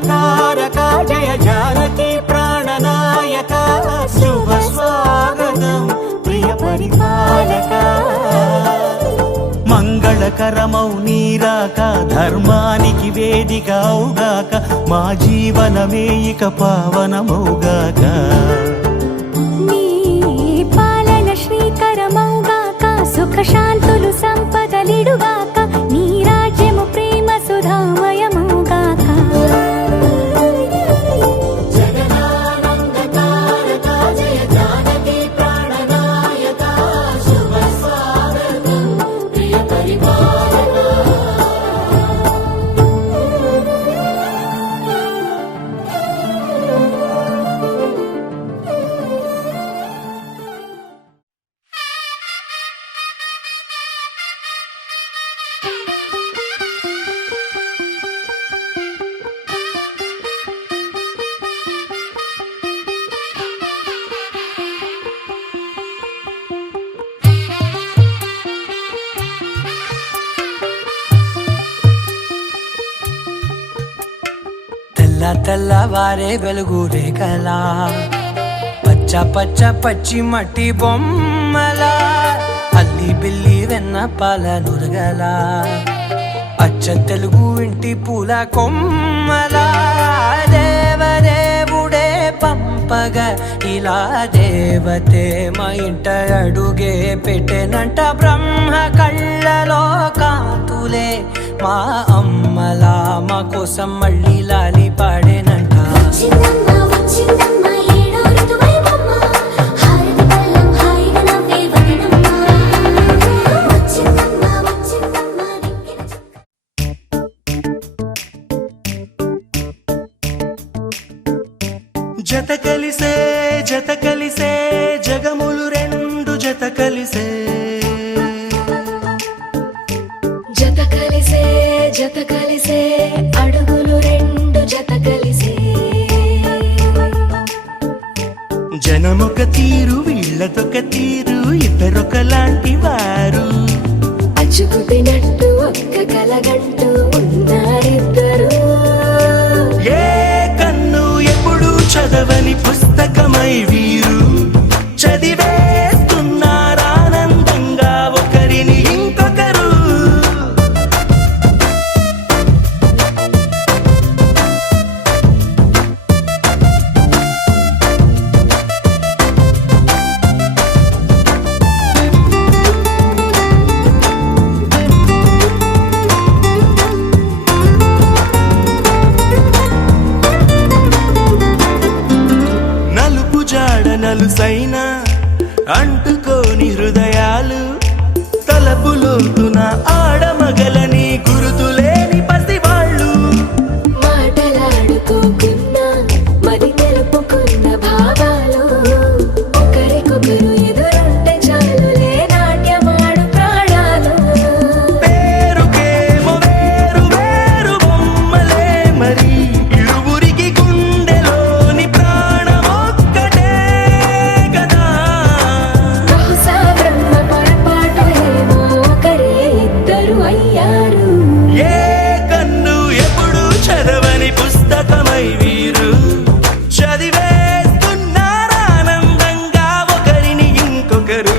మంగళకారక జయ జానకి ప్రాణనాయక శుభ స్వాగతం ప్రియ పరిపాలక మంగళకరమౌ నీరాక ధర్మానికి వేదిక అవుగాక మా జీవనమే ఇక పావనమౌగాక నీ పాలన శ్రీకరమౌగాక సుఖ శాంతులు సంపదలిడుగాక నీ రాజ్యము ప్రేమ సుధామయమౌగాక తెల్లవారే వెలుగు రేఖలా పచ్చ పచ్చ పచ్చి మట్టి బొమ్మలా అల్లి బిల్లి వెన్న పాల నురగలా అచ్చ తెలుగు ఇంటి పూల కొమ్మలా దేవదేవుడే పంపగా ఇలా దేవతే మా ఇంట అడుగే పెట్టెనంట బ్రహ్మ కళ్ళలో కాంతులే మా అమ్మలా మా కోసం మళ్ళీ లాలి పాడేనంట జత కలిసే జత కలిసే జగములు రెండు జత కలిసే జత కలిసే జత కలిసే అడుగులు రెండు జత కలిసే జనమొక తీరు వీళ్ళదొక తీరు ఇద్దరొకలాంటి వారు అచ్చుకుతినట్టు ఒక్క కలగంటూ ఉన్నారిద్దరు ఏ కన్ను ఎప్పుడు చదవని పుస్తకమై వీరు చదివేస్తున్నారానందంగా ఒకరిని ఇంకొకరు నలుసైన అంటుకోని హృదయాలు తలపులోతున ఆడమగలని గురుతులేని పసివాళ్ళు మాటలాడుకోకున్నా మరి తెలుపుకున్న భావాలు ఒకరికొకరు ఎదురుంటే చాలులే నాట్యమాడు ప్రాణాలు పేరుకేమో వేరు వేరు బొమ్మలే మరి ఇరువురికి గుండెలోని ప్రాణమొక్కటే కదా బహుశా బ్రహ్మ పొరపాటు ఏమో ఒకరే ఇద్దరు అయ్యారు ఏ కన్ను ఎప్పుడు చదవని పుస్తకమై వీరు చదివేస్తున్నారానందంగా ఒకరిని ఇంకొకరు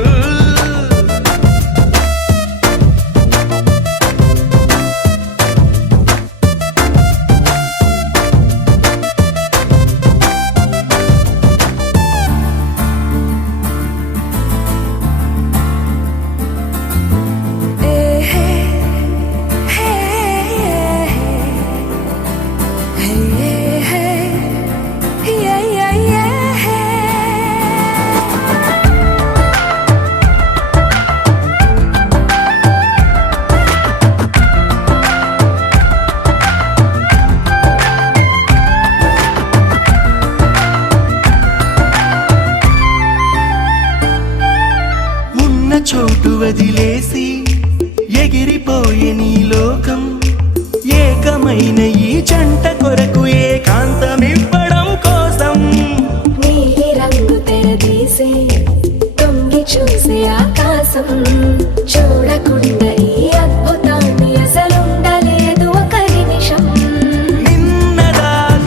ఉన్న చోటు వదిలేసి ఎగిరిపోయే నీ లోకం ఏకమైన ఈ జంట కొరకు ఏకాంతమివ్వడం కోసం నీలి రంగు తెరదీసే తొంగి చూసే ఆకాశం చూడకుండా ఈ అద్భుతాన్ని అసలుండలేదు ఒక నిమిషం నిన్నదాకా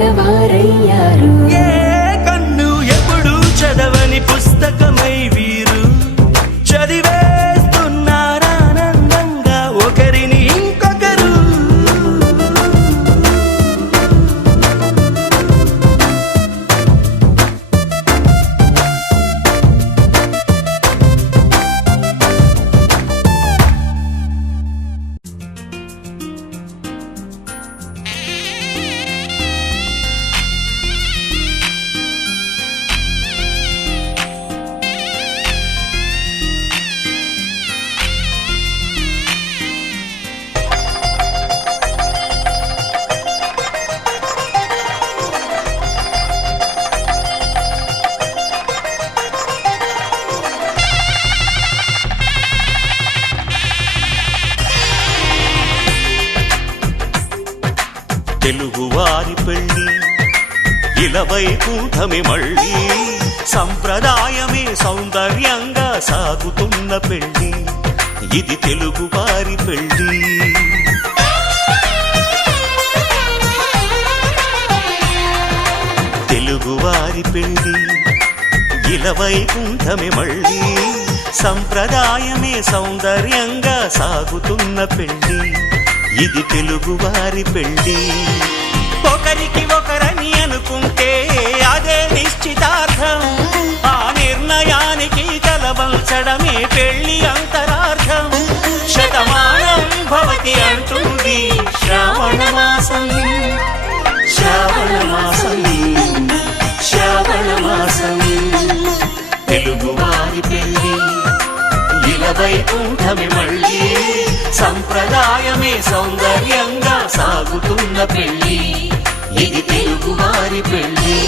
కలిగిన వారయ్యారు. ఏ కన్ను ఎప్పుడు చదవని పుస్తకమై వీరు చదివేస్తున్నారానందంగా ఒకరిని ఇంకొకరు. తెలుగువారి పెళ్ళి ఇలవైకుంఠమి మళ్ళీ సంప్రదాయమే సౌందర్యంగా సాగుతున్న పెళ్ళి ఇది తెలుగువారి పెళ్ళి. తెలుగువారి పెళ్ళి ఇలవైకుంఠమి మళ్ళీ సంప్రదాయమే సౌందర్యంగా సాగుతున్న పెళ్ళి ఇది తెలుగువారి పెళ్ళి. ఒకరికి ఒకరని అనుకుంటే అదే నిశ్చితార్థం, ఆ నిర్ణయానికి తలవంచడమే పెళ్ళి అంతరార్థం. శతమానం భవతి అంటుంది శ్రావణ మాసం, శ్రావణ మాసం, శ్రావణ మాసం. తెలుగువారి పెళ్ళి ఇలవైకుంఠమి మళ్ళీ సంప్రదాయమే సౌందర్యంగా సాగుతున్న పెళ్ళి ఇది తెలుగువారి పెళ్ళి.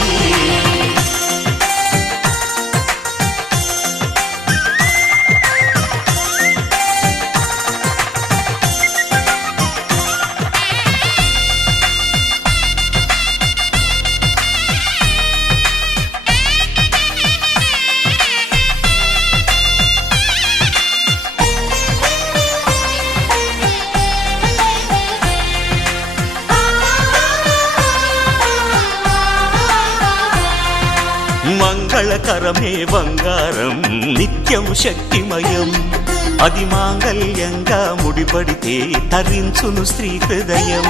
మంగళకరమే బంగారం నిత్యం శక్తిమయం, అది మాంగళ్యంగా ముడిపడితే తరించును స్త్రీ హృదయం.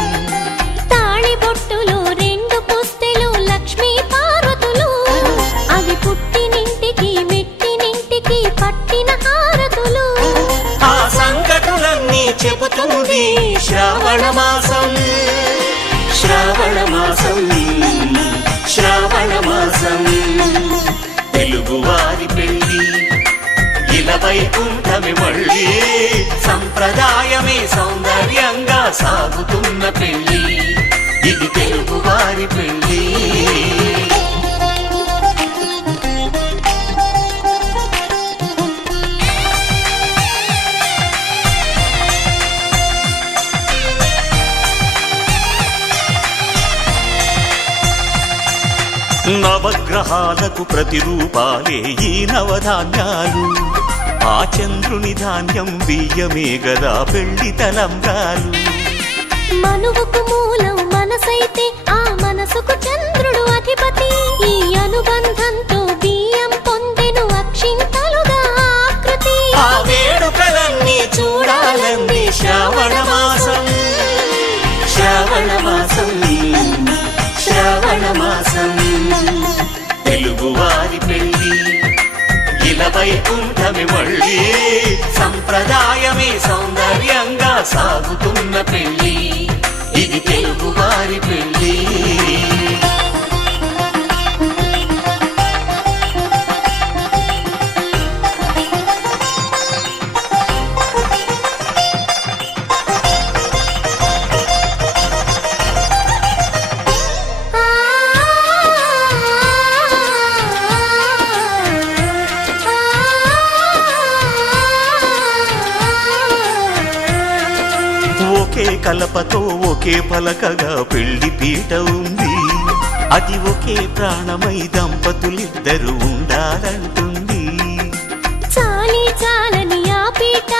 తాళిబొట్టులు రెండు పుస్తెలు లక్ష్మీ పార్వతులు, అవి పుట్టినింటికి మెట్టినింటికి పట్టిన హారతులు. ఆ సంగతులన్నీ చెబుతుంది శ్రావణ మాసం, శ్రావణ మాసం, శ్రావణ మాసం. తెలుగువారి పెళ్ళి ఇలవైకుంఠమి మళ్ళీ సంప్రదాయమే సౌందర్యంగా సాగుతున్న పెళ్ళి ఇది తెలుగువారి పెళ్ళి. నవగ్రహాలకు ప్రతిరూపాలే ఈ నవధాన్యాలు, ఆ చంద్రుని ధాన్యం బియ్యమే గదా పెళ్లి తలంబ్రాలు. మనువుకు మూలం మనసైతే ఆ మనసుకు చంద్రుడు అధిపతి, ఈ అనుబంధంతో బియ్యం పొందెను అక్షింతలుగా ఆకృతి. ఆ వేడుకలన్నీ చూడాలంది శ్రావణ మాసం, శ్రావణ మాసం, శ్రావణ మాసం. తెలుగువారి పెళ్ళి ఇలవైకుంఠమి మళ్ళీ సంప్రదాయమే సౌందర్యంగా సాగుతున్న పెళ్ళి ఇది తెలుగువారి పెళ్ళి. ఒకే కలపతో ఒకే పలకగా పెళ్లి పీట ఉంది, అది ఒకే ప్రాణమై దంపతులిద్దరు ఉండాలంటుంది. చాలి చాలని ఆ పీట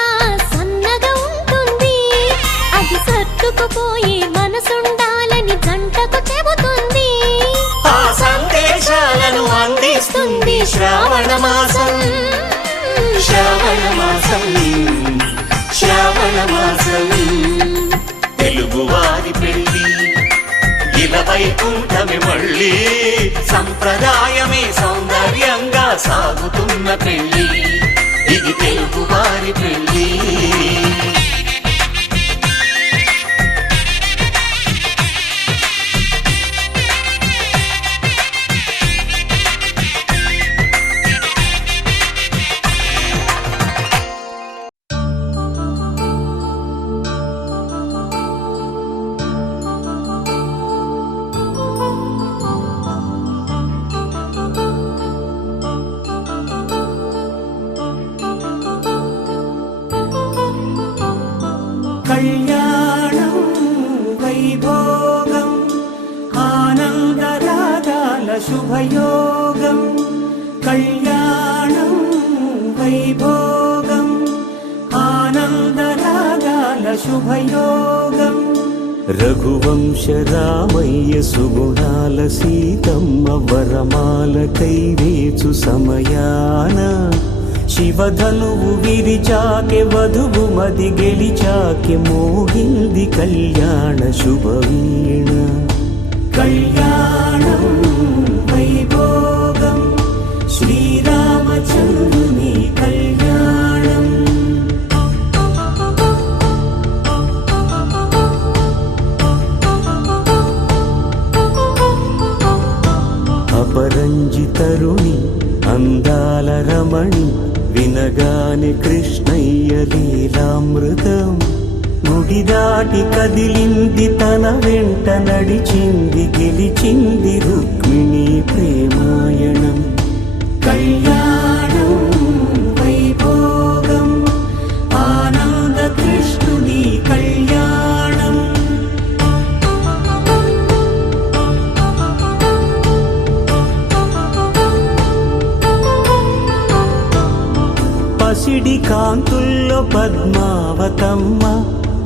సన్నగా ఉంటుంది, అది సర్దుకుపోయే మనసుండాలని జంటకు చెబుతుంది. మాసం శ్రావణ మాసం శ్రావణ మాసం తెలుగువారి పెళ్ళి ఇలవైకుంఠమే మళ్ళీ సంప్రదాయమే సౌందర్యంగా సాగుతున్న పెళ్ళి ఇది తెలుగువారి పెళ్ళి కళ్యాణం వైభోగం ఆనందరాగాల శుభయోగం కళ్యాణం వైభోగం ఆనందరాగాల శుభయోగం రఘువంశ రామయ్య సుగుణాల సీతమ్మ వరమాల కైవేచు సమయాన శివధనువు విరిచాకె వధువు మది గెలిచాకె మోగింది కళ్యాణ శుభవీణ కళ్యాణం వైభోగం శ్రీరామచంద్రుని కళ్యాణం అపరంజి తరుణి అందాల రమణి వినగానే కృష్ణయ్య లీలామృతం గుడి దాటి కదిలింది తన వెంట నడిచింది గెలిచింది రుక్మిణి ప్రేమాయణం కళ్యాణం వైభోగం ఆనంద కృష్ణుని కళ్యాణం పసిడి కాంతుల్లో పద్మావతమ్మ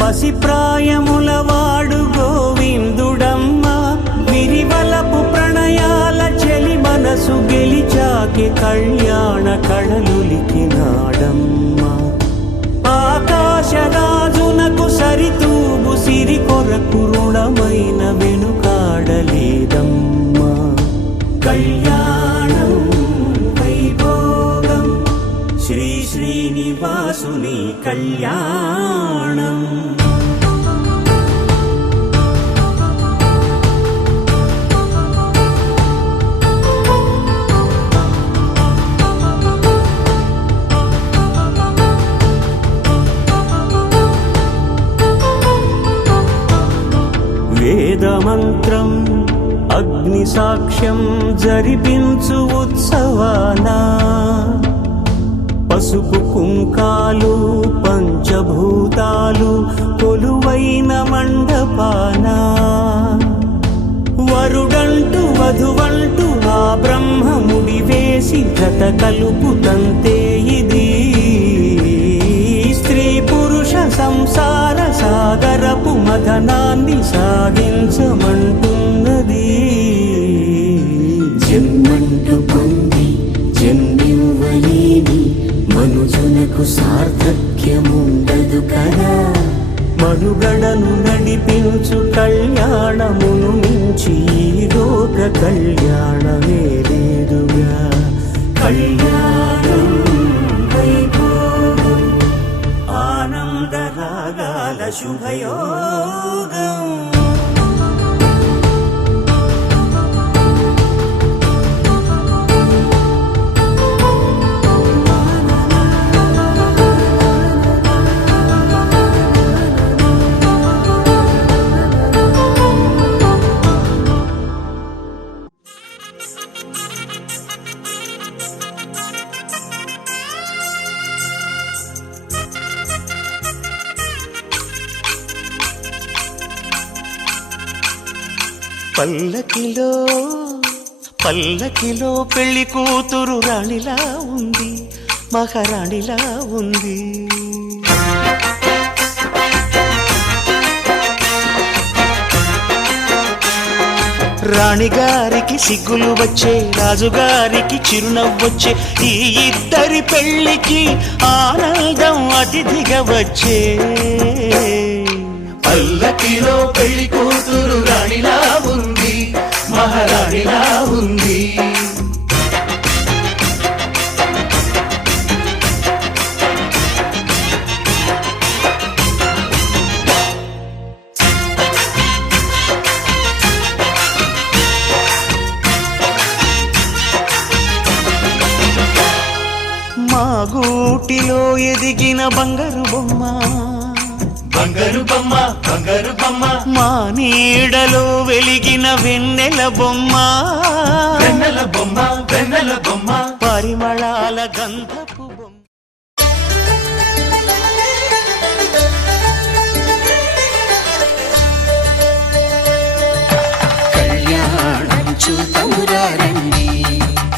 పసిప్రాయముల వాడు గోవిందుడమ్మ విరివలపు ప్రణయాల చెలి మనసు గెలిచాకి కళ్యాణ కళలులికినాడమ్మ ఆకాశరాజునకు సరితూబు సిరి కొరకు రుణమైన వెనుకాడలేదమ్మ కళ్యాణం వైభోగం శ్రీ శ్రీనివాసుని కళ్యాణం వేదమంత్రం అగ్ని సాక్ష్యం జరిపించు ఉత్సవానా పసుపు కుంకాలు పంచభూతాలు కొలువైన మండపాన వరుడంటూ వధువంటూ ఆ బ్రహ్మముడి వేసి జత కలుపుతంతే ఇది స్త్రీ పురుష సంసార సాగరపు మథనాన్ని సాగించమంటున్నది జన్మంటూ పొంది జన్మివ్వలేని మనుజునకు సార్థక్యముండదు కదా మనుగడను నడిపించు కళ్యాణమును మించి ఈ లోక కళ్యాణమే లేదుగా కళ్యాణం వైభోగం ఆనందరాగాల శుభయోగం పల్లకిలో పల్లకిలో పెళ్లి కూతురు రాణిలా ఉంది మహారాణిలా ఉంది రాణిగారికి సిగ్గులు వచ్చే, రాజుగారికి చిరునవ్వొచ్చే, ఈ ఇద్దరి పెళ్లికి ఆనందం అతిథిగా వచ్చే. పల్లకిలో పెళ్లి కూతురు రాణిలా ఉంది, మహారాణిలా ఉంది. మా గూటిలో ఎదిగిన బంగారు బొమ్మ, బంగారు బొమ్మ, బంగారు బొమ్మ, మా నీడలో వెలిగిన వెన్నెల బొమ్మ, వెన్నెల బొమ్మ, వెన్నెల బొమ్మ, పరిమళాల గంధపు బొమ్మ. కళ్యాణం చూతమురా రండి,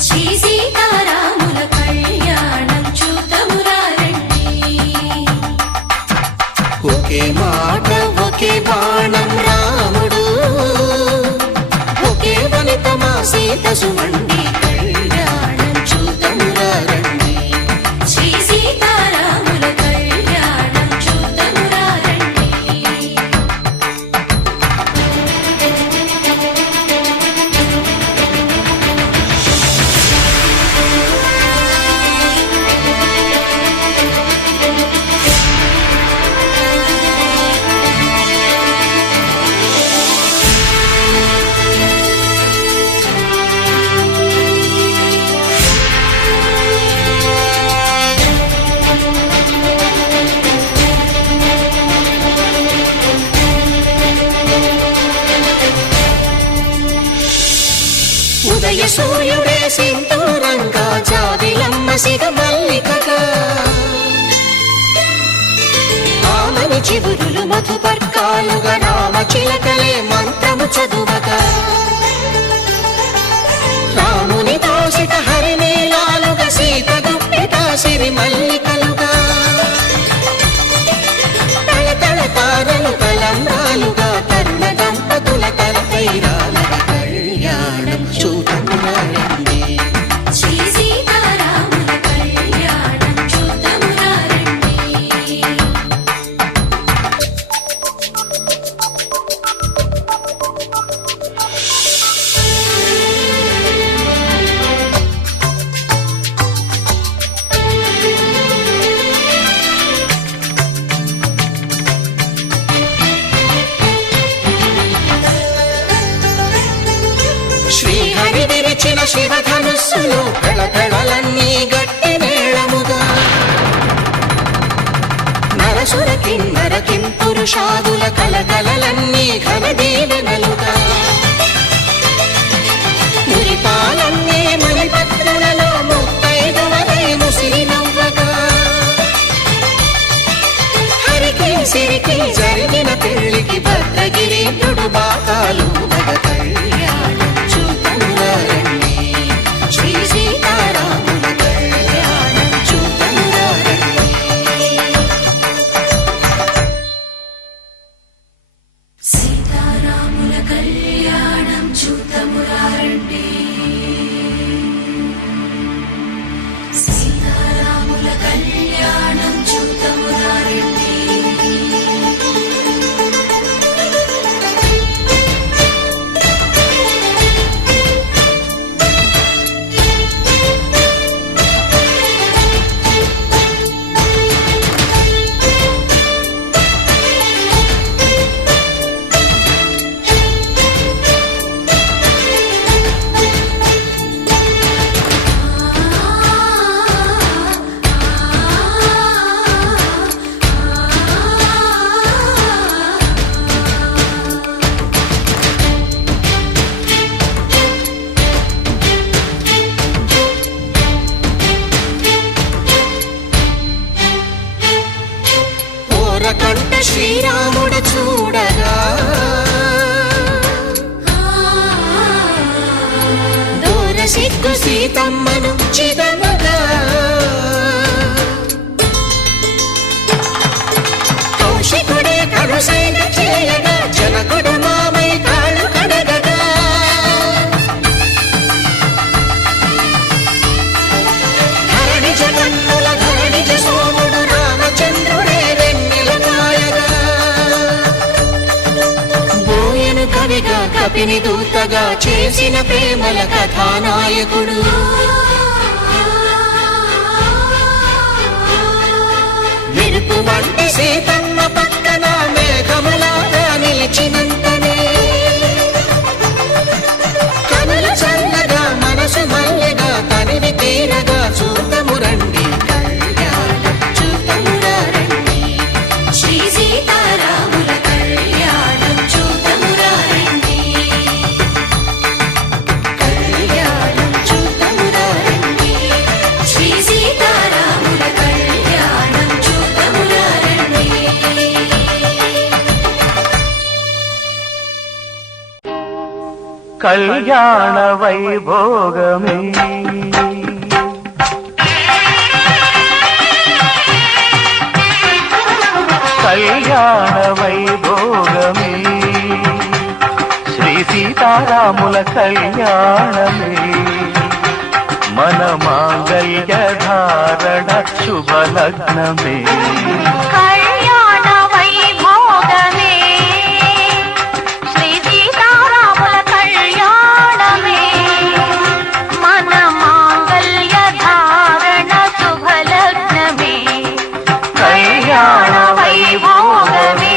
శ్రీ సీతారాముల కళ్యాణం చూతమురా రండి. ఒకే మాట ఒకే బాణం రాముడు, ఒకే వనిత మా సీత సుమండి. కళ్యాణం చూతమురా రండి, శ్రీ సీతారాముల కళ్యాణం చూతమురా రండి. ఉదయ సూర్యుడే సింధూరంగా, జాబిలమ్మ సిగ మల్లికగా, ఆమని చివురులు మధుపర్కాలుగా, రామ చిలకలే మంత్రము చదువగా, రాముని దోసిట హరినీలాలుగా, సీత గుప్పిట సిరి మల్లికలుగా, తళతళ తారలు తలంబ్రాలుగా, తరుణ దంపతుల తలపైరాలుగా. కళ్యాణం చూతమురా రండి, శ్రీ సీతారాముల కళ్యాణం చూతమురా రండి. శ్రీహరి విరిచిన శివధనుస్సులు, కళకళలన్నీ గట్టి మేళముగా, నరసుర కిన్నర కింపురుషాదుల కలకలలన్నీ ఘన దీవెనలుగా, మురిపాలన్నీ మణిపత్రులలో ముత్తైదువలై ముసిరి నవ్వగా, హరికి సిరికి జరిగిన పెళ్లికి భద్రగిరీంద్రుడు బాకాలు నగ. కళ్యాణం చూతమురా రండి, శ్రీ సీతారాముల కళ్యాణం చూతమురా రండి. సీతారాముల కళ్యాణం చూతమురా రండి. సీతారాముల కళ్యాణం చూతమురా రండి. కంట శ్రీరాముడు చూడగా, దూర సిగ్గు సీతమ్మను చిదమగా, కౌశికుడే కరుసైన చేయగా, జనకుడు మామై కాళ్ళు కడగగా, కపిని దూతగా చేసిన ప్రేమల కథానాయకుడు. మెరుపు వంటి సీతమ్మ పక్కన మేఘములాగా నిలిచినంతనే కనులు చల్లగా మనసు మల్లెగా తనివి తీరగా చూతము రండి, కళ్యాణం చూతమురా రండి. శ్రీ సీతారాముల కళ్యాణం చూతమురా రండి. కళ్యాణం చూతమురా రండి. శ్రీ సీతారాముల కళ్యాణం చూతమురా రండి. కళ్యాణ వైభోగమే కళ్యాణ వైభోగమే శ్రీ సీతారాముల కళ్యాణమే మన మాంగళ్య ధారణ శుభలగ్నమే. కళ్యాణ వైభోగమే శ్రీ సీతారాముల కళ్యాణమే మన మాంగళ్య ధారణ శుభలగ్నమే. కళ్యాణ వైభోగమే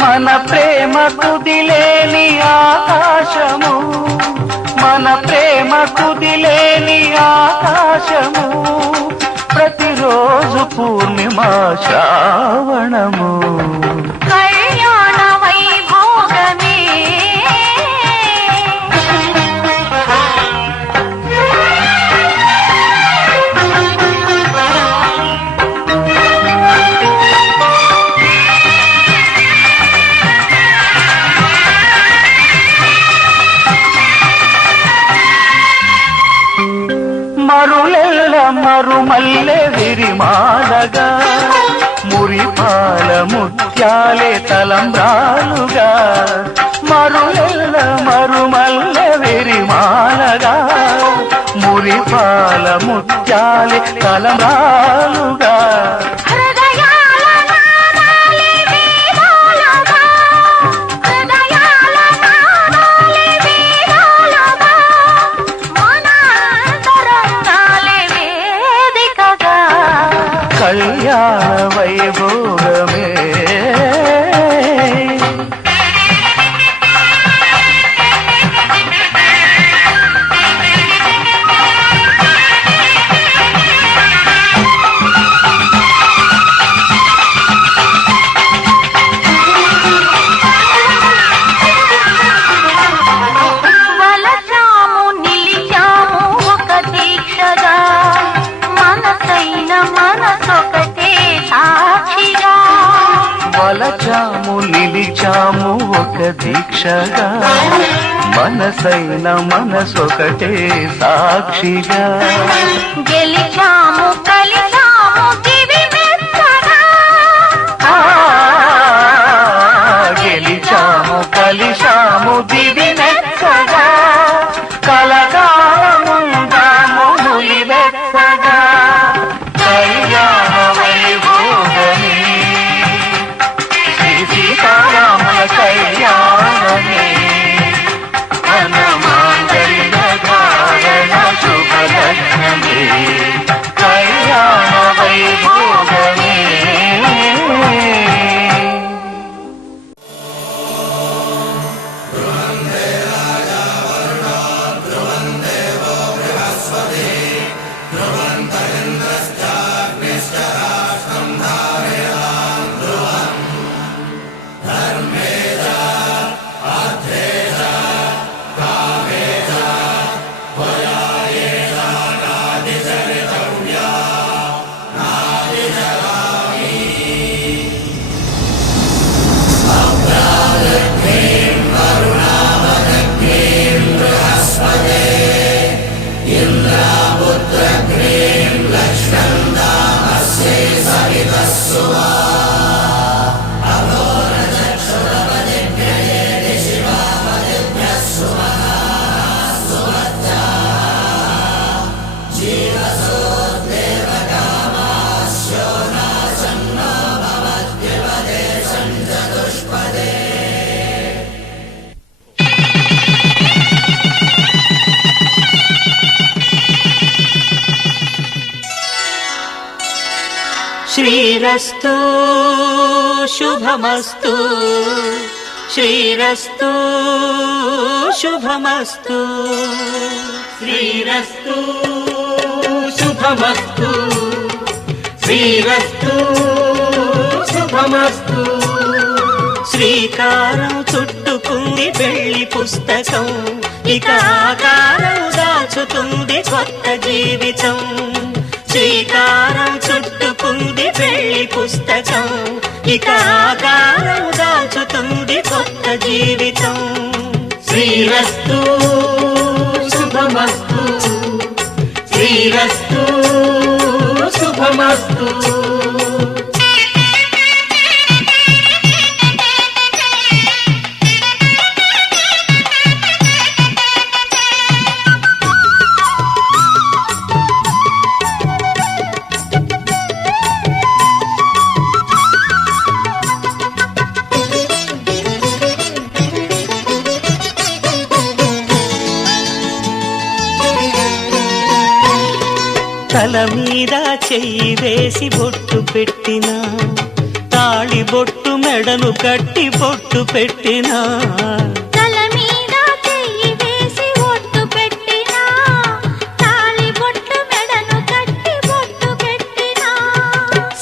మన ప్రేమ కుదిలేని ఆకాశము మన ప్రేమ కుదిలేని ఆకాశము ప్రతిరోజు పూర్ణిమ శ్రావణము. కళ్యాణ వైభోగమే మరులెల్ల మరుమల్లె విరిమాలగా మురిపాల ముత్యాలే తలంబ్రాలుగా మరులెల్ల మరుమల్లె విరిమాలగా మురిపాల ముత్యాలే తలంబ్రాలుగా హృదయాల నాదాలే వేదాలుగా హృదయాల నాదాలే వేదాలుగా మన అంతరంగాలే వేదికగా. కళ్యాణ వైభోగమే వలచాము నిలిచాము ఒక దీక్షగా మనసైన మనసొకటే సాక్షిగా. వలచాము నిలిచాము ఒక దీక్షగా మనసైన మనసొకటే సాక్షిగా. గెలిచాము కలిచాము దివి మెత్తగా ఆ, గెలిచాము కలిశాము దివి మెత్తగా కలకాలముందాము నులి మెత్తగా. కళ్యాణ వైభోగమే శ్రీ సీతారాముల కళ్యాణమే మన మాంగళ్య ధారణ శుభలగ్నమే. కళ్యాణ వైభోగమే శ్రీరస్తు శుభమస్తు శ్రీరస్తు శుభమస్తు శ్రీరస్తు శుభమస్తు శ్రీరస్తు శుభమస్తు. శ్రీకారం చుట్టుకుంది పెళ్లి పుస్తకం, ఇక ఆకారం దాచుతుంది కొత్త జీవితం. శ్రీకారం చుట్టుకుంది పెళ్లి పుస్తకం, ఇక ఆకారం దాచుతుంది కొత్త జీవితం. శ్రీరస్తు శుభమస్తు శ్రీరస్తు శుభమస్తు. తల మీద చెయ్యి వేసి బొట్టు పెట్టినా, తాళి బొట్టు మెడను కట్టి బొట్టు పెట్టినా. తల మీద చెయ్యి వేసి బొట్టు పెట్టినా, తాళి బొట్టు మెడను కట్టి బొట్టు పెట్టినా.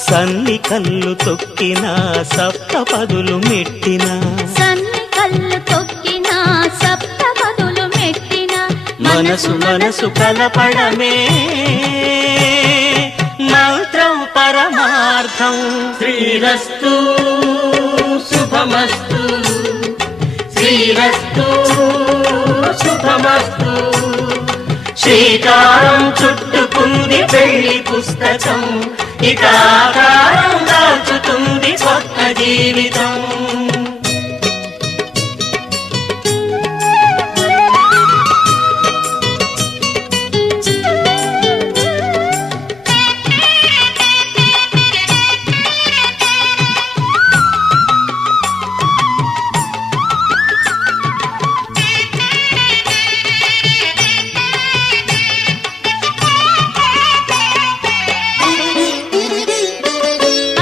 సన్ని కళ్ళు తొక్కినా సప్తపదులు మెట్టినా, సన్ని కళ్ళు తొక్కినా సప్తపదులు మెట్టినా. మనసు మనసు కలపడమే మంత్రం పరమార్థం. శ్రీరస్తు శుభమస్తు శ్రీరస్తు శుభమస్తు. శ్రీకారం చుట్టుకుంది పెళ్లి పుస్తకం, ఇక ఆకారం దాచుతుంది కొత్త జీవితం.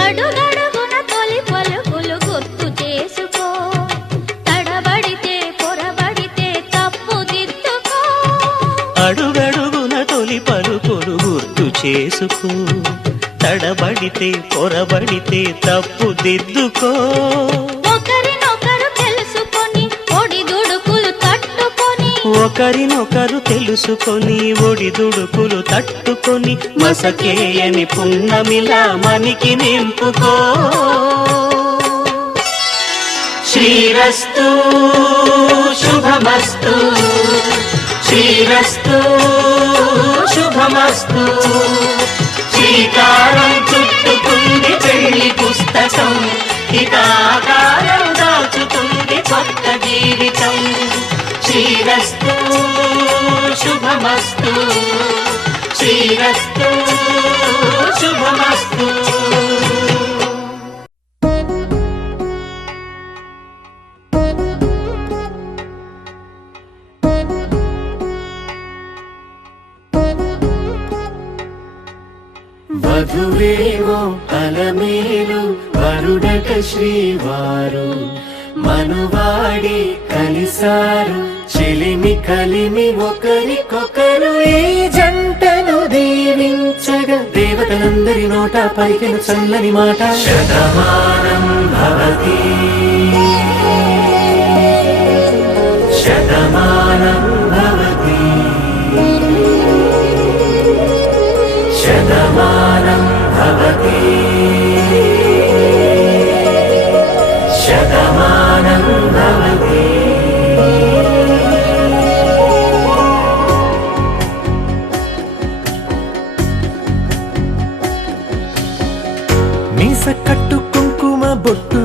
అడుగడుగున తొలి పలుకులు గుర్తు చేసుకో, తడబడితే పొరబడితే తప్పు దిద్దుకో. అడుగడుగున తొలి పలుకులు గుర్తు చేసుకో, తడబడితే పొరబడితే తప్పు దిద్దుకో. ఒకరినొకరు తెలుసుకొని ఒడిదుడుకులు తట్టుకొని, ఒకరినొకరు తెలుసుకొని ఒడిదుడుకులు తట్టుకొని, మసకేయని పున్నమిలా మనికి నింపుకో. శ్రీరస్తు శుభమస్తు శ్రీరస్తు శుభమస్తు. శ్రీకారం చుట్టుకుంది పెళ్లి పుస్తకం, ఇక ఆకారం దాచుతుంది కొత్త జీవితం. శ్రీరస్తు శుభమస్తు శ్రీరస్తు శుభమస్తు. వధువేవో అలమేలు వరుడట శ్రీవారు, మనువాడి కలిసారు చెలిమి కలిమి ఒకరికొకరు. ఈ జంటను దీవించగా దేవతలందరి నోట పలికిన చల్లని మాట. శతమానం భవతి శతమానం భవతి శతమానం భవతి శతమానం భవతి. పైస కట్టు కుంకుమ బొట్టు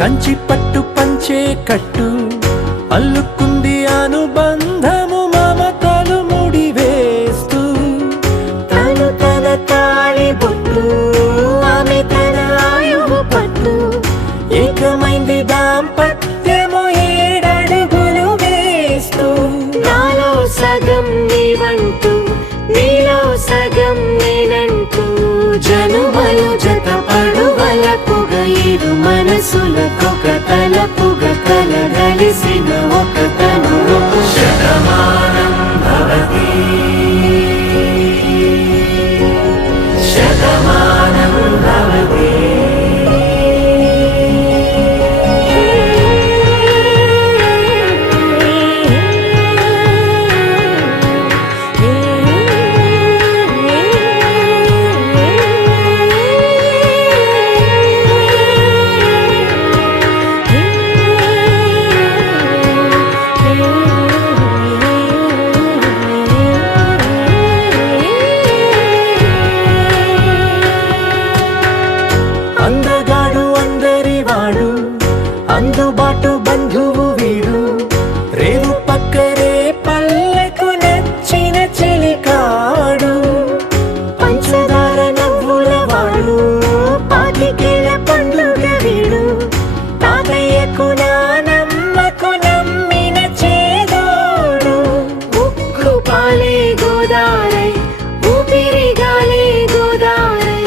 కంచి పట్టు పంచే కట్టు అల్లుకుంది అనుబంధము మమతలు ముడి వేస్తూ తను తన తాళి బొట్టు ఆమె తన ఆయువు పట్టు ఏకమైంది దాంపత్యము 7 అడుగులు వేస్తూ నాలో సగం నీవంటూ నీలో సగం నేనంటూ జనుమలు జతపడు వలపుగ 7 మనసులకొక తలపుగ కలగలిసిన ఒక తను శతమానం భవతి శతమానం భవతి అందగాడు అందరివాడు అందుబాటు బంధువు వీడు రేవు పక్కరే పల్లెకు నచ్చిన చెలికాడు పంచదార నవ్వుల వాడు 25 ఏళ్ల పండుగ వీడు తాతయ్యకు నానమ్మకు నమ్మిన చేదోడు ఉక్కు పాలే గోదారై ఊపిరి గాలే గోదారై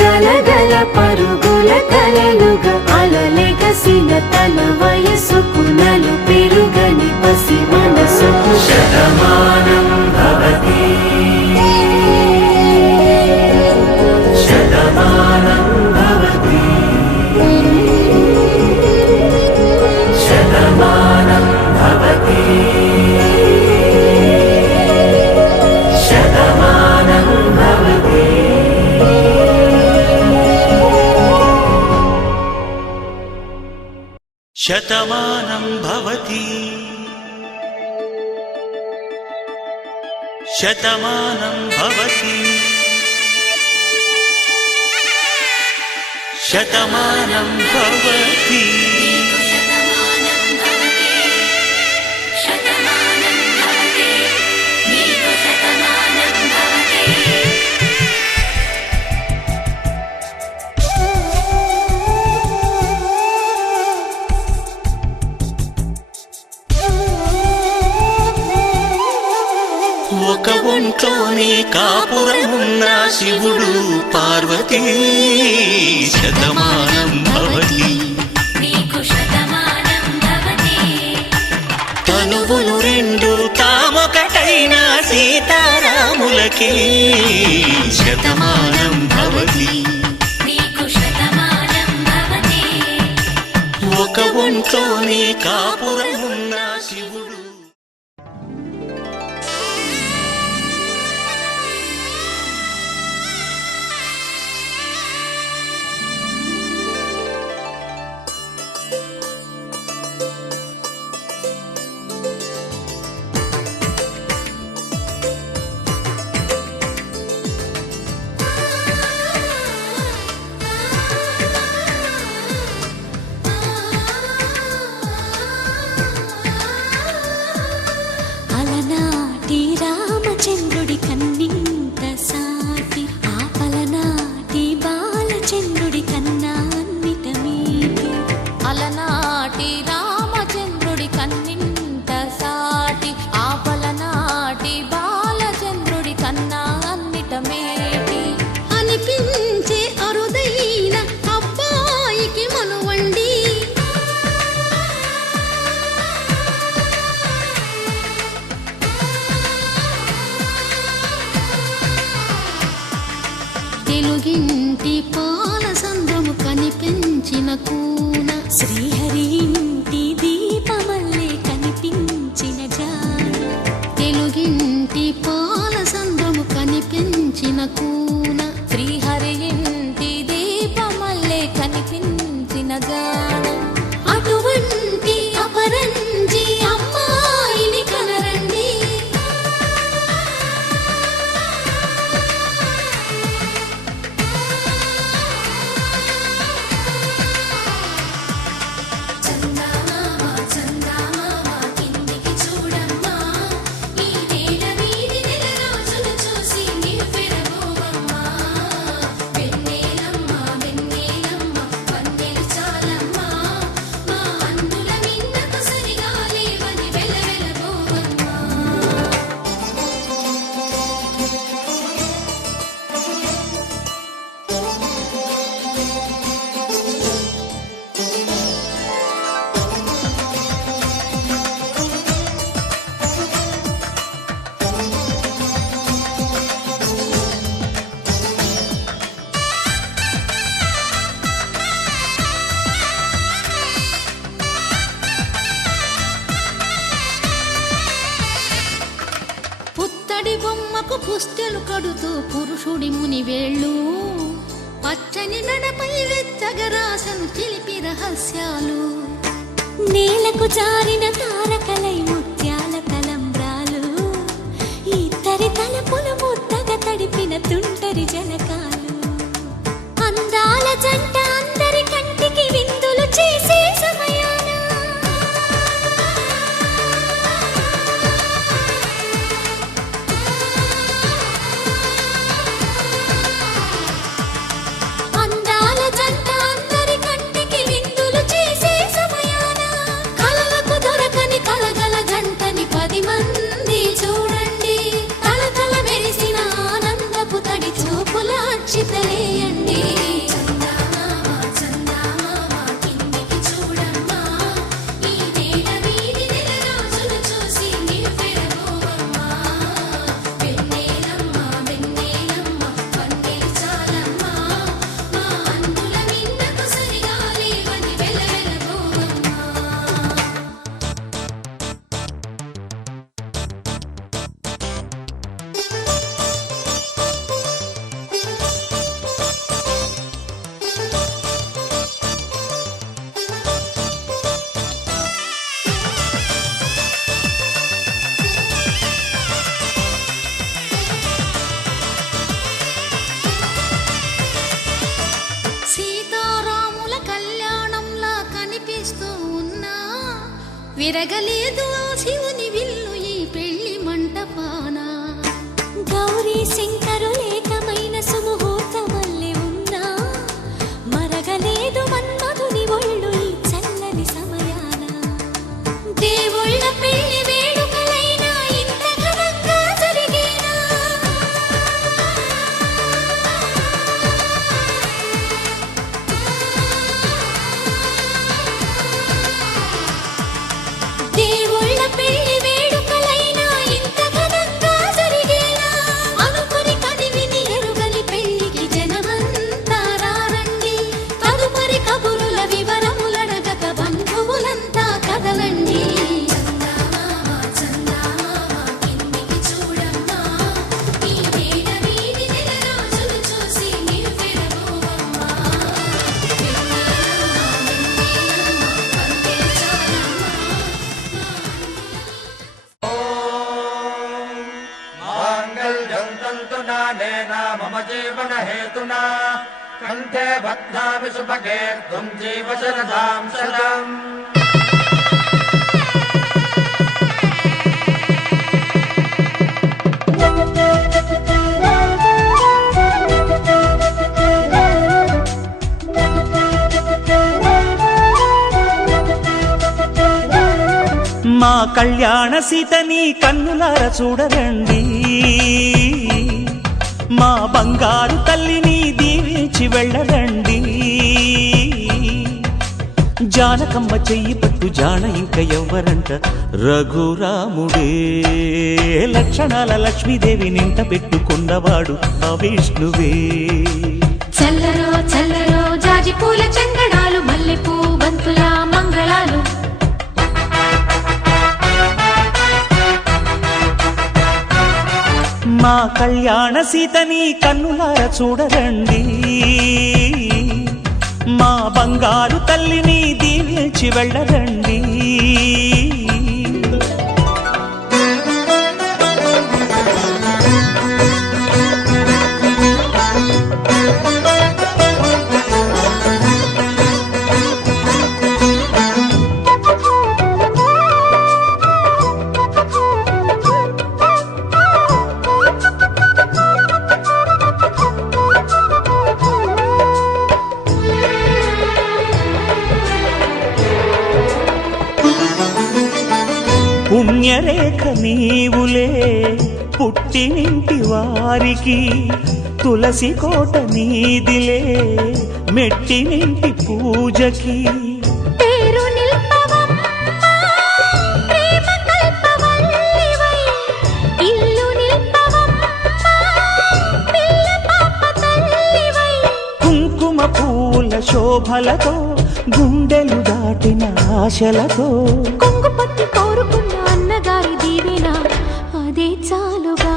గలగల పరుగుల కలలుగా అలలెగసిన తన వయసుకు నలు పెరుగని పసి మనసుకు శతమానం భవతి శతమానం భవతి శతమానం భవతి శతమానం భవతి శతమానం భవతి శతమానం భవతి శతమానం భవతి శతమానం భవతి శతమానం భవతి నీకు శతమానం భవతి ఒక ఒంట్లోనే కాపురమున్న శివుడు పార్వతీ శతమానం భవతి నీకు శతమానం భవతి తనువులు 2 తామొకటైన సీతారాములకి శతమానం భవతి నీకు శతమానం భవతి ఒక ఒంట్లోనే కాపురమున్న శివుడు అలనాటి రామచంద్రుడి కన్నింత సాటి ఆపలనాటి బాలచంద్రుడి కన్నా అన్నిట మీటి అలనాటి రామచంద్రుడి కన్నింత సాటి ఆపలనాటి బాలచంద్రుడి కన్నా అన్నిట మేటి అనిపించే అరుదైన అబ్బాయికి మనువండి తెలుగింటి పాల సంద్రము కనిపించిన కూన శ్రీహరి ఇంటి దీపమల్లే కనిపించిన జాన తెలుగింటి పాల సంద్రము కనిపించిన కూన శ్రీహరి ఇంటి దీపమల్లే కనిపించిన జాన అటువంటి అపరంజి అమ్మాయిని కనరండి పుస్తెలు కడుతూ పురుషుడి ముని వేళ్ళు పచ్చని నడపై వెచ్చగరాసను చిలిపి రహస్యాలు నేలకు జారిన తారకలై ముత్యాల తలంబ్రాలు ఇద్దరి తలపులు ముద్దగా తడిపిన తుంటరి జలకాలు అందాల జంట అందరి కంటికి విందులు చేసే సమయాన అందాల జంట అందరి కంటికి విందులు చేసే సమయాన కలలకు దొరకని కలగల జంటని 10 మంది చూడండి తలతల మెరిసిన ఆనందపు తడి చూపుల అక్షితలేయండి చందమామ చందమామ కిందికి చూడమ్మా ఈ నేల వీధి నెల రోజులు చూసి నీవు పెరగోవమ్మా వెన్నెలమ్మ వెన్నెలమ్మ వన్నెలు చాలమ్మా మా అందుల మిన్నకు సరిగా లేవని వెలవెలబోవమ్మా సీతారాముల కళ్యాణంలా కనిపిస్తూ ఉన్నా విరగలేదు ఆ శివుని విల్లు ఈ పెళ్లి మంటపాన గౌరీ శంకరులేకమైన సుముహూర్తమల్లె ఉన్నా మరగలేదు మన్మధుని ఒళ్ళు ఈ చల్లని సమయాన దేవుళ్ళ పెళ్లి వేడుకలైనా ఇంత ఘనంగా జరిగేనా దేవుళ్ళ పెళ్లి వేడుకలైనా ఇంత ఘనంగా జరిగేనా అనుకుని కనివిని ఎరుగని పెళ్లికి జనమంతా రారండి తదుపరి కబురుల వివరములడగక బంధువులంతా కదలండి చందమామ చందమామ కిందికి చూడమ్మా ఈ నేల వీధి నెల రోజులు చూసి నీవు పెరగోవమ్మా వెన్నెలమ్మ వెన్నెలమ్మ వన్నెలు చాలమ్మా మాంగళ్యం తంతు నానేన మమ జీవన హేతునా కంఠే బధ్నామి సుభగే త్వం జీవ శరదాం శతం మా కళ్యాణ సీతని కన్నులార చూడరండి మా బంగారు తల్లిని దీవించి వెళ్ళరండి జానకమ్మ చెయ్యి పట్టు జాన ఇంక ఎవ్వరంట రఘురాముడే లక్షణాల లక్ష్మీదేవి నింట పెట్టుకున్నవాడు ఆ విష్ణువే చల్లరో చల్లరో జాజి పూల చందనాలు మల్లెపూ బంతుల మంగళాలు మా కళ్యాణ సీతని కన్నులార చూడరండి మా బంగారు తల్లిని దీవించి వెళ్ళరండి పుణ్యరేఖ నీవులే పుట్టినింటి వారికి తులసి కోట నీదిలే మెట్టినింటి పూజకి పేరు నిల్పవమ్మా, ప్రేమ కల్పవల్లివై. ఇల్లు నిల్పవమ్మా, పిల్ల పాప తల్లివై. కుంకుమ పూల శోభలతో గుండెలు దాటిన ఆశలతో కొంగుపత్తి కోరుకున్న అన్నగారి దీవెన అదే చాలుగా.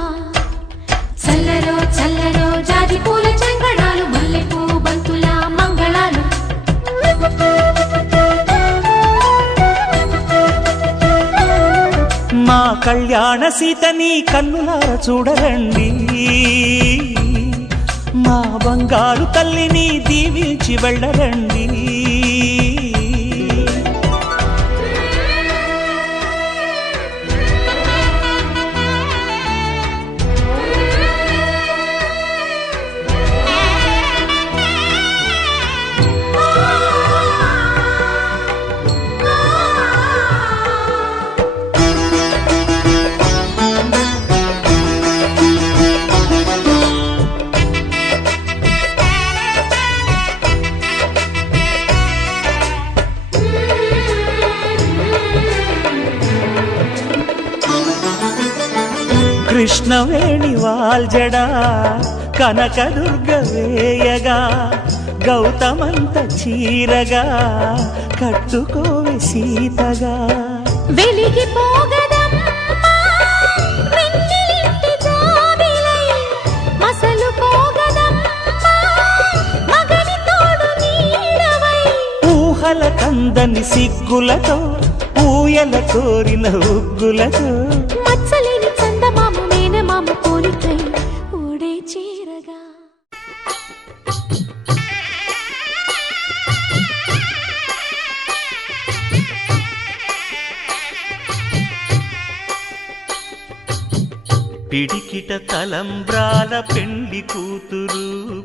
చల్లలో జాజి పూల చెంగడాలు మల్లెపూ బంతుల మంగళాలు మా కళ్యాణ సీతని కన్నులార చూడరండి, మా బంగారు తల్లిని దీవించి వెళ్ళరండి. కృష్ణవేణి వాల్జడా కనకదుర్గ వేయగా గౌతమంత చీరగా కట్టుకోవి సీతగా వెలిగిపోగదమ్మా వెన్నెలింటి జాబిలై మసలు పోగదమ్మా మగని తోడు నీడవై ఊహల కందని సిగ్గులతో ఊయల కోరిన ఉగ్గులతో మచ్చలేని చందమామ మేనమామ పోలికై ఓడే చీరగా పిడికిట తలంబ్రాల పెండి కూతురు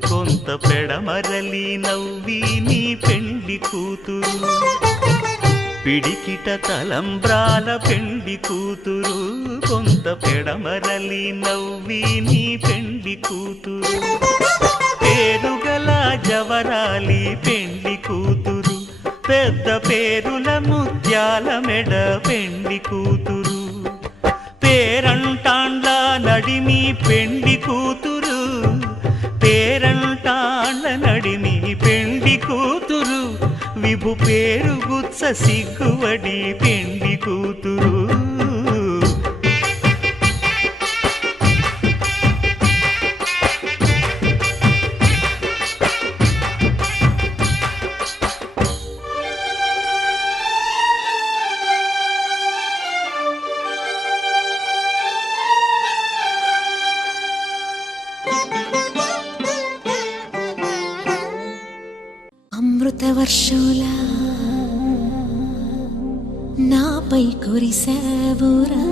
కొంత పెడమరలి నవ్వి నీ పెండి కూతురు. పిడికిట తలంబ్రాల పెండి కూతురు కొంత పెడమరలి నవ్వి నీ పెండి కూతురు. పేరుగల జవరాలి పెండి కూతురు పెద్ద పేరుల ముత్యాల మెడ పెండి కూతురు. పేరంటాండ్ల నడిమి పెండి కూతురు పేరంటాండ్ల నడిమి పెండి కూతురు. విభు పేరు గుత్స సిగ్గువడి పెండి కూతురు. అమృత వర్షంలా నాపై కురిసావురా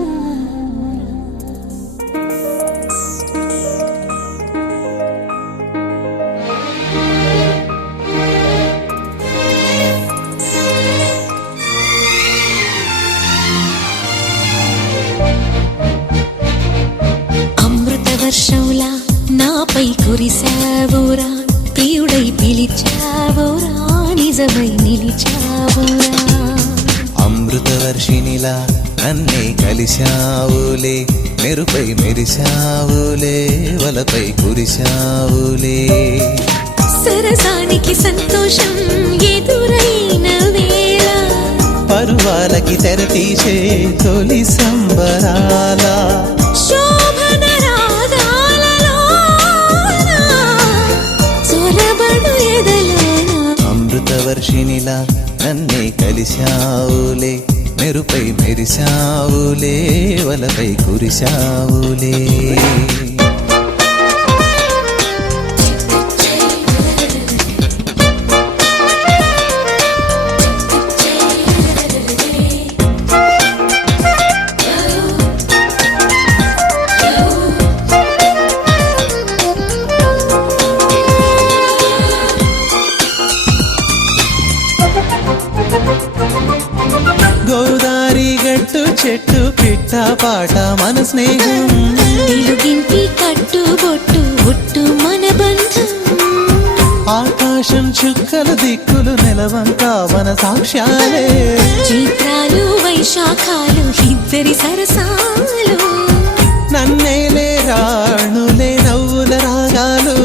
అమృత వర్షంలా నాపై కురిసావురా ప్రియుడై పిలిచావురా నిజమై నిలిచావురా. అమృతవర్షినిలా నన్నే కలిశావులే మెరుపై మెరిశావులే వలపై కురిశావులే. సరసానికి సంతోషం ఎదురైన వేళ పరువాలకి తెరతీసే తొలి సంబరాల శోభన రాగాలలోన చొరబడు ఎదలోన. అమృతవర్షినిలా నన్నే కలిశావులే మెరుపై మెరిశావులే వలపై కురిశావులే. గోదారి గట్టు చెట్టు పిట్ట పాట మన స్నేహం తెలుగింటి కట్టుబొట్టు ఒట్టు మన బంధం. ఆకాశం చుక్కలు దిక్కులు నెలవంక మన సాక్ష్యాలే. చైత్రాలు వైశాఖాలు ఇద్దరి సరసాలు నన్నేలే రాణులే నవ్వుల రాగాలు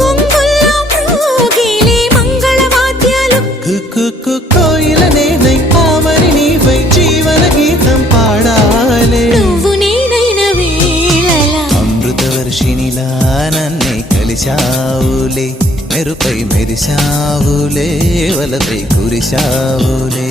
కొంగుల్లో మ్రోగిలే మంగళవాద్యాలు. కుక్కు కోయిల నేనై ఆమని నీపై జీవన గీతం పాడాలే. నువ్వు నేనైన వేళలా అమృతవర్షినిలా మురిశావులే మెరుపై మెరిశావులే వలపై కురిశావులే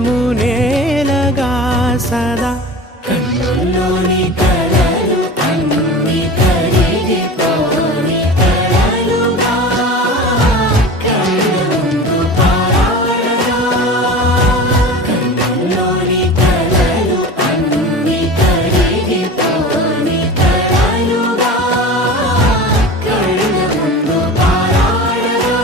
నేలగా సదా కన్నుల్లోని కలలు అన్ని కరిగిపోని కలలుగా కళ్ళ ముందు పారాడగా కన్నుల్లోని కలలు అన్ని కరిగిపోని కలలుగా కళ్ళ ముందు పారాడగా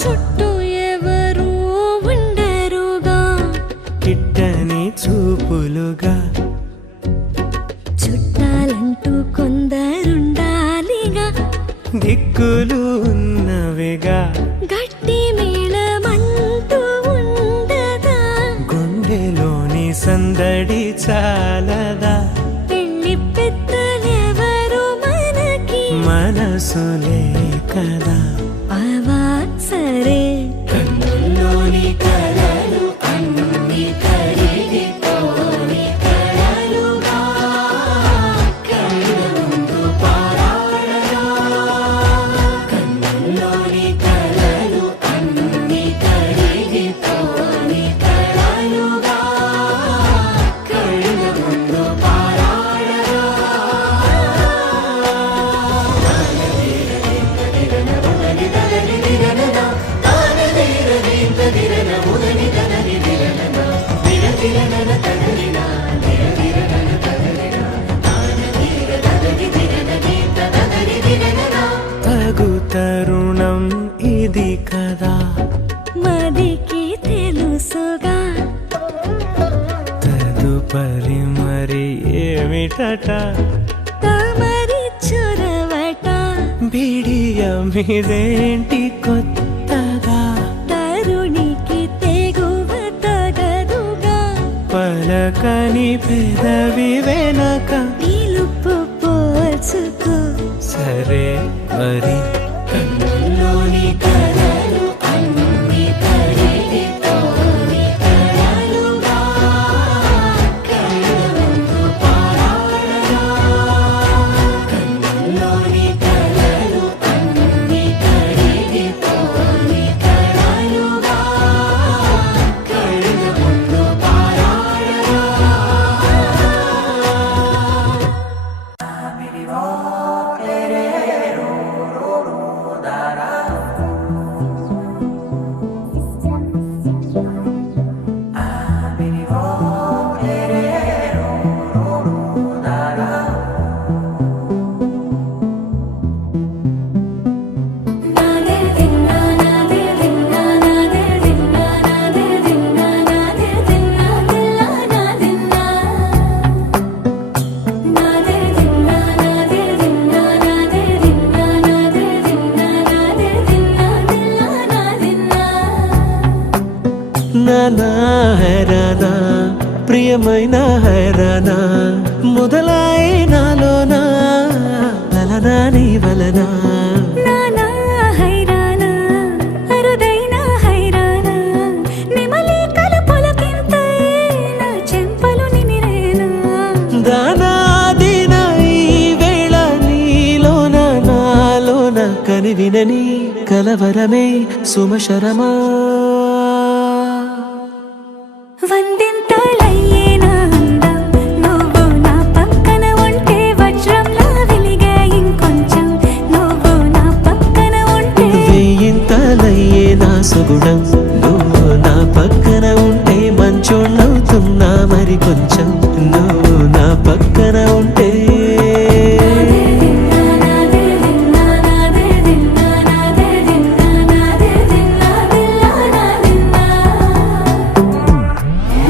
చుట్టూ ఎవరు ఉండరుగా కిట్టని చూపులుగా చుట్టాలంటూ కొందరుండాలిగా దిక్కులు ఉన్నవిగా గట్టి మేళమంటూ ఉండదా గుండెలోని సందడి చాలదా పెళ్లి పెద్దలెవరు మనకి మనసులే కదా అవా సరే కన్నుల్లోని కలలు అన్ని కరిగిపోని కలలుగా కళ్ళ ముందు పారాడగా కన్నుల్లోని కలలు అన్ని కరిగిపోని కలలుగా కళ్ళ ముందు పారాడగా తగు తరుణం ఇది కదా మదికి తెలుసుగా తదుపరి మరి ఏమిటట తమరి చొరవట బిడియమిదేంటి కొత్తగా తరుణికి తెగువ తగదుగా పలకని పెదవి వెనక పిలుపు పోల్చుకో సరే మరి కన్నుల్లోని కలలు అన్ని కరిగిపోని కలలుగా కళ్ళ ముందు పారాడగా కన్నుల్లోని కలలు అన్ని కరిగిపోని కలలుగా కళ్ళ ముందు పారాడగా నాదే దిన్నా నాదే దిన్నా నాదే దిన్నా నాదే దిన్నా నాదే దిన్నా దిల్లా నాదిన్నా నాదే దిన్నా నాదే దిన్నా నాదే దిన్నా నాదే దిన్నా నాదే దిన్నా దిల్లా నాదిన్నా నానా హైరానా ప్రియమైన హైరానా మొదలై నాలోనా లలనా నీ వలనా నానా హైరానా అరుదైన హైరానా నెమలి కలుపులకింతై నా చెంపలు నిమిరేనా దానాదిన ఈ వేళ నీలోన నాలోన కనివినని కలవరమే సుమశరమా వందింతలయ్యేనా అందం నువ్వు నా పక్కన ఉంటే వజ్రంలా వెలిగే ఇంకొంచెం నువ్వు నా పక్కన ఉంటే వెయ్యింతలయ్యే నా సుగుణం నువ్వు నా పక్కన ఉంటే మంచోళ్ళవుతున్నా మరి కొంచెం నువ్వు నా పక్కన ఉంటే నాదే దిన్నా నాదే దిన్నా నాదే దిన్నా నాదే దిన్నా దిల్లా నాదిన్నా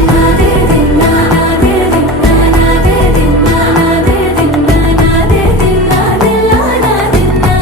నాదే దిన్నా నాదే దిన్నా నాదే దిన్నా నాదే దిన్నా నాదే దిన్నా దిల్లా నాదిన్నా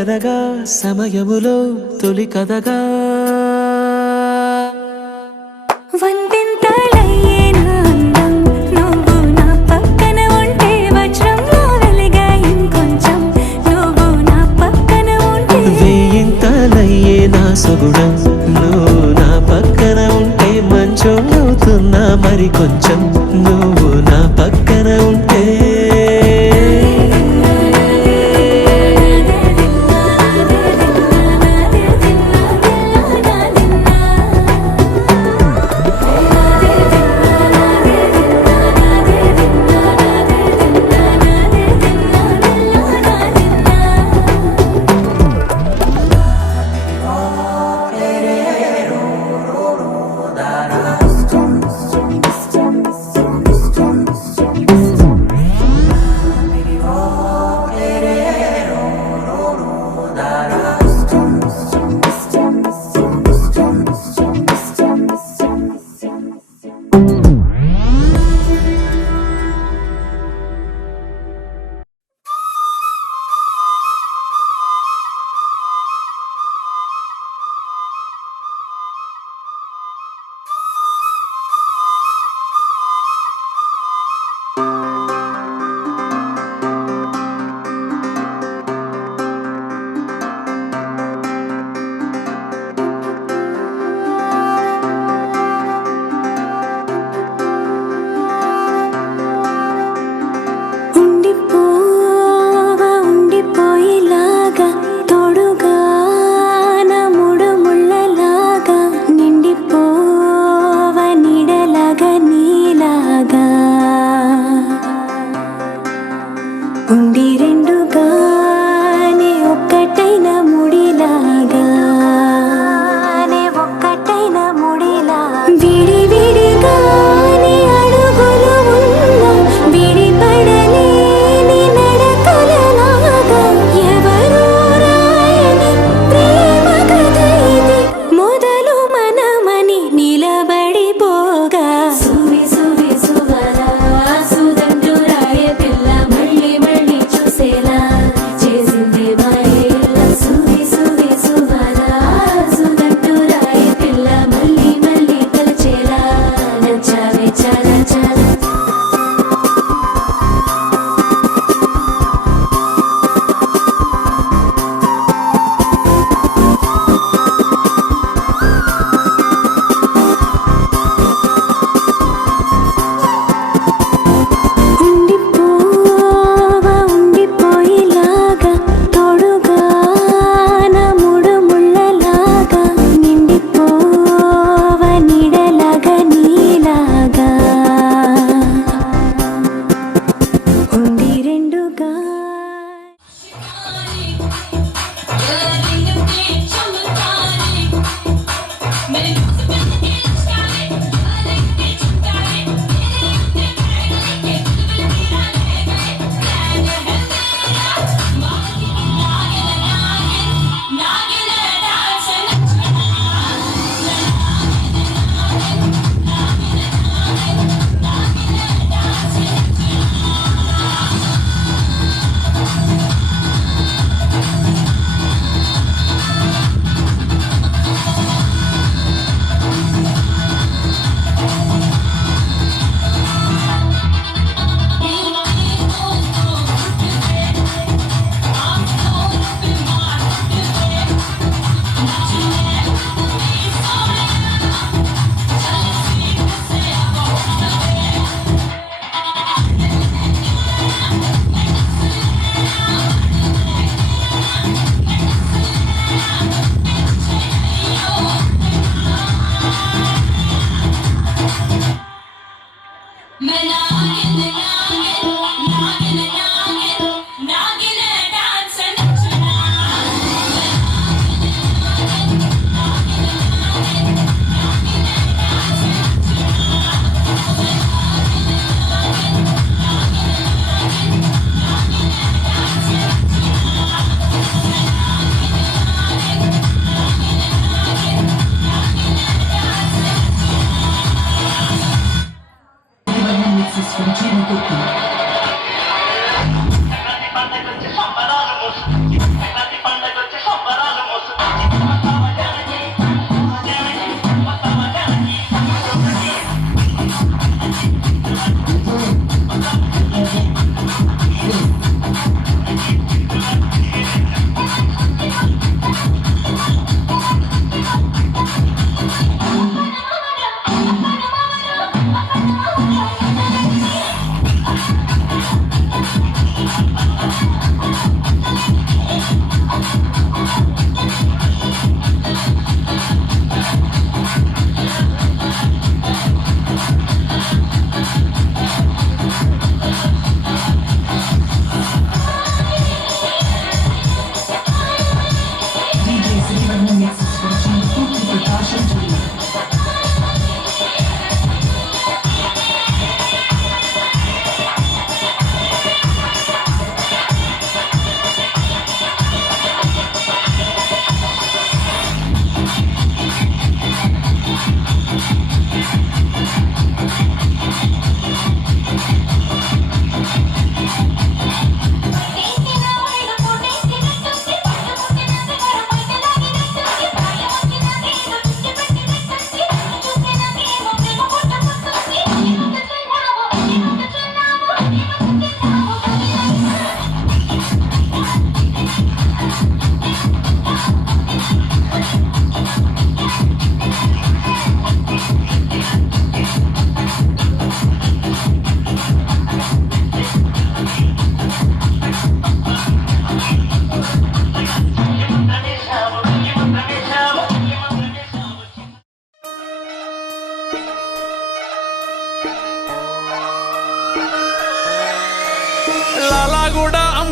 అనగా సమయములో తొలి కథగా వందింతలయ్యేనా అందం నువ్వు నా పక్కన ఉంటే వజ్రంలా వెలిగే ఇంకొంచెం నువ్వు నా పక్కన ఉంటే వేయింతలయ్యే నా సొగుడం నువ్వు నా పక్కన ఉంటే మంచం అవుతున్నా మరి కొంచెం నువ్వు నా పక్కన ఉంటే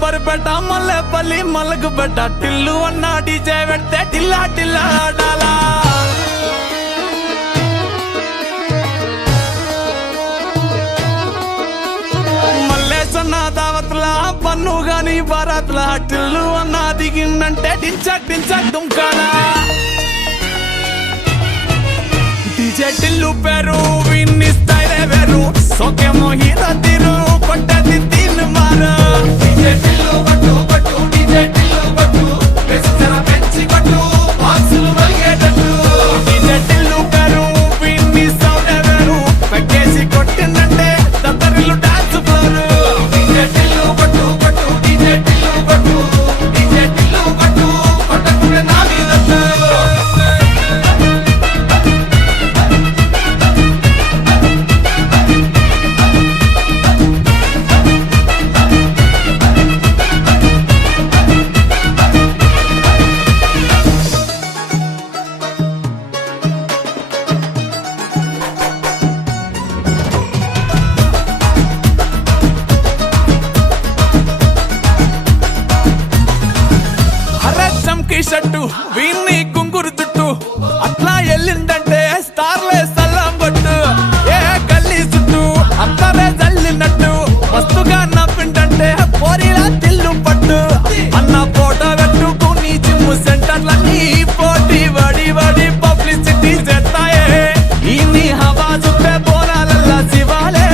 అంబర్పేట మల్లెపల్లి మలకుపేట టిల్లు అన్న డీజే పెడితే టిల్లా టిల్లా ఆడాలా మల్లేసన్న దావత్లా పన్ను గాని బారాత్లా టిల్లు అన్న దిగిందంటే టించక్ టించక్ దుంకాలా డీజే టిల్లు పేరు విన్ని స్టైలే వేరు సోకేమో హీరో తీరు కొట్టది తీన్ మారు డీజే టిల్లు కొట్టు కొట్టు డీజే టిల్లు కొట్టు వెచ్చన పెంచి కొట్టు బాక్సులు మలిగేటట్టు డీజే టిల్లు పేరు విన్ని సౌండ్ వేరు పెక్కేసి కొట్టిందంటే దద్దరిల్లు డాన్స్ ఫ్లోర్ డీజే టిల్లు కొట్టు కొట్టు డీజే టిల్లు కొట్టు డీజే టిల్లు కొట్టు కొట్టకుంటే నా మీదట్టు షట్టు వీన్ని కుంకురు చుట్టూ అట్లా ఎల్లిందంటే స్టార్లే సల్లం కొట్టు ఏ గల్లీ చుట్టూ అత్తరే జల్లినట్టు మస్తుగా నవ్విందంటే పోరిలా తిల్లు పట్టు అన్న ఫోటో పెట్టుకుని జిమ్ సెంటర్లన్నీ పోటీ వడి వడి పబ్లిసిటీ చేస్తాయే ఈ హవా చూపే బోనాలల్లా శివాలే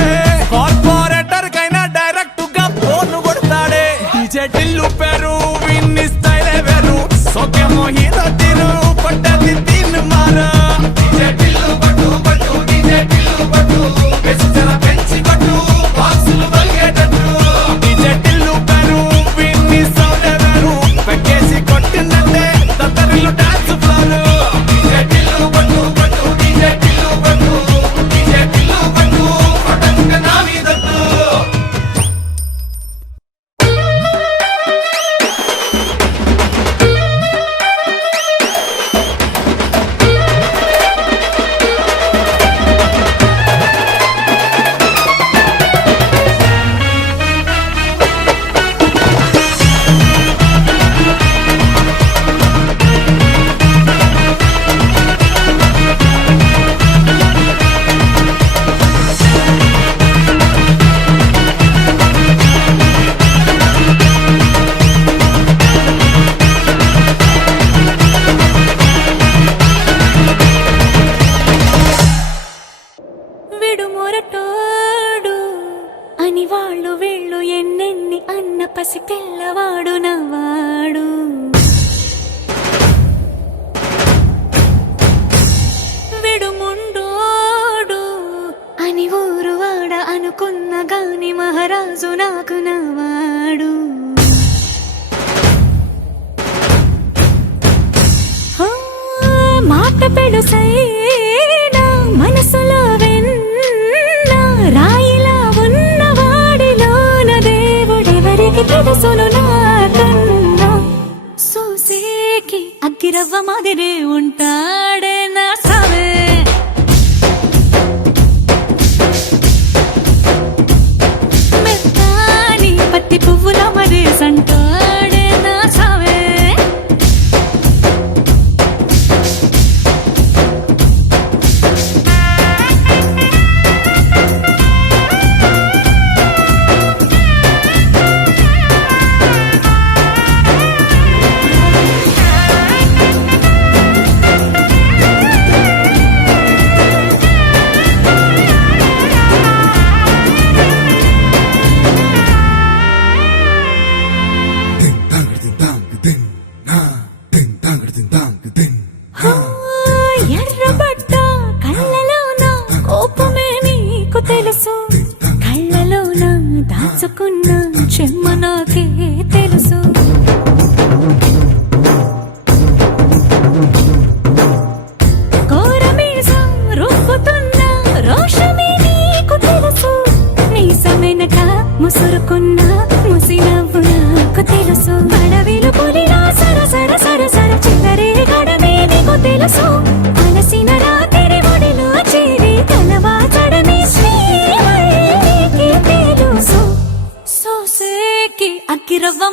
కార్పొరేటర్ కైనా డైరెక్ట్ గా ఫోన్ కొడతాడే డీజే టిల్లు పేరు విన్ని స్టైలే వేరు సోకేమో హీరో తీరు కొట్టది తీన్ మారు డీజే టిల్లు కొట్టు కొట్టు డీజే టిల్లు కొట్టు వెచ్చన పెంచి కొట్టు బాక్సులు మలిగేటట్టు డీజే టిల్లు పేరు విన్ని సౌండ్ వేరు పెక్కేసి కొట్టిందంటే దద్దరిల్లు డాన్స్ ఫ్లోర్ డీజే టిల్లు కొట్టు కొట్టు డీజే టిల్లు కొట్టు డీజే టిల్లు కొట్టు కొట్టకుంటే నా మీదట్టు విడు మొరటోడు అని వాళ్ళు వీళ్ళు ఎన్నెన్ని అన్న పసి పిల్లవాడు నవ్వాడు విడు ముండోడు అని ఊరు వాడ అనుకున్న గాని మహారాజు నాకు నవ్వాడు మాట పెడుసైనా మనసులో వెన్న రాయిలా ఉన్నవాడిలోన దేవుడెవరికి తెలుసును నాకన్నా సూసేకి అగ్గిరవ్వ మాదిరే ఉంటాడే నా సావే మెత్తాని పత్తి పువ్వుల మరేసంటాడే నా సావే ఎర్రబడ్డ కళ్ళలోన కోపమే నీకు తెలుసు కళ్ళలోన దాచుకున్న చెమ్మ నాకే తెలుసు కోరమీసం రుబ్బుతున్న రోషమే నీకు తెలుసు నీసమెనక ముసురుకున్న ముసినవ్వు నాకు తెలుసు అడవిలు పులిలా సర సర సర సర చిల్లరే గడమే నీకు తెలుసు అలసిన రాత్రి ఒడిలో చేరి తలవాచడమే శ్రీవల్లికి తెలుసు సోసేకి అగ్గిరవ్వ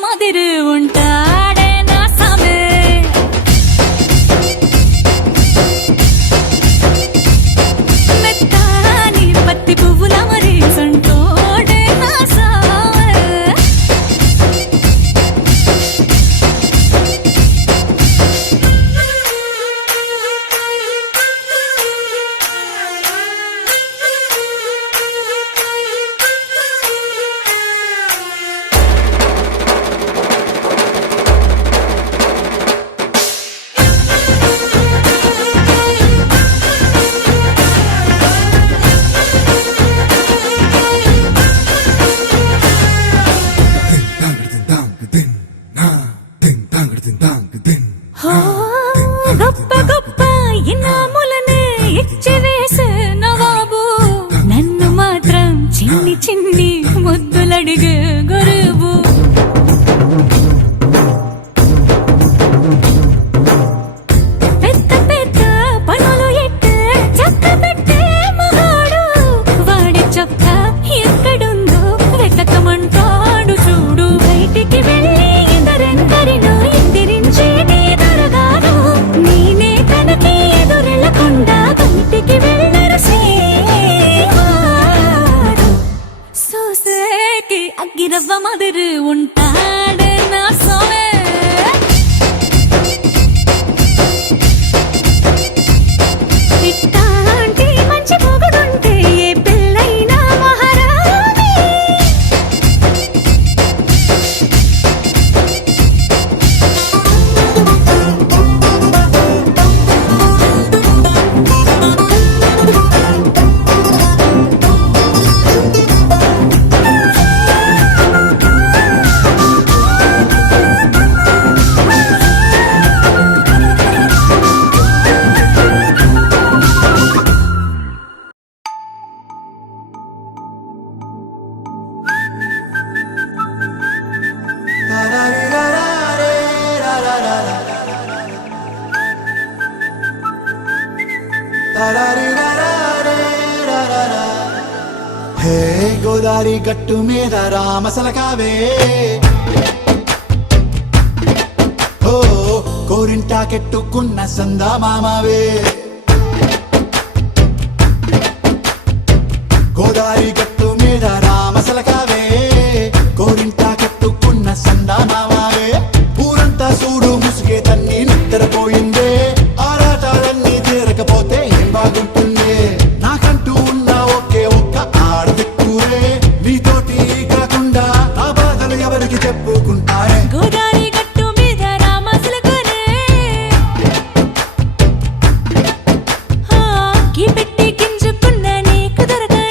హే గోదారి గట్టు మీద రామసలకావే ఓ కోరింటాకెట్టుకున్న సందా మామావే గోదారి గట్టు మీద రామసలకావే కోరింటాకెట్టుకున్న సందా మామావే ఊరంతా చూడు ముసుగే తన్ని నిద్రపోయిందే ఆరాటాలన్నీ తీరకపోతే ఏం బాగుంటుందే నాకంటూ ఉన్న ఒకే ఒక్క ఆడదిక్కురే నీతోటి కాకుండా నా బాధలు ఎవరికి చెప్పుకుంటారే గోదారి గట్టు మీద రామసలకనే కీ పెట్టి గింజుకున్న నీకు దొరకనే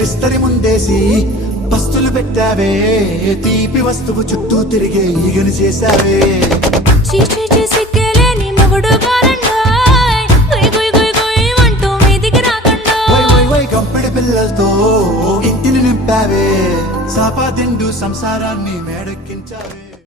విస్తరి ముందేసి పస్తులు పెట్టావే తీపి వస్తువు చుట్టూ తిరిగే ఈగను చేశావే చీచీ సిగ్గలేని మొగుడు కారండాయ్ గుయ్ గుయ్ గుయ్ గుయ్ అంటూ మీదికి రాకండా వై వై వై గంపెడి పిల్లలతో ఇంటిని నింపావే సాపా దిండు సంసారాన్ని మేడెక్కించావే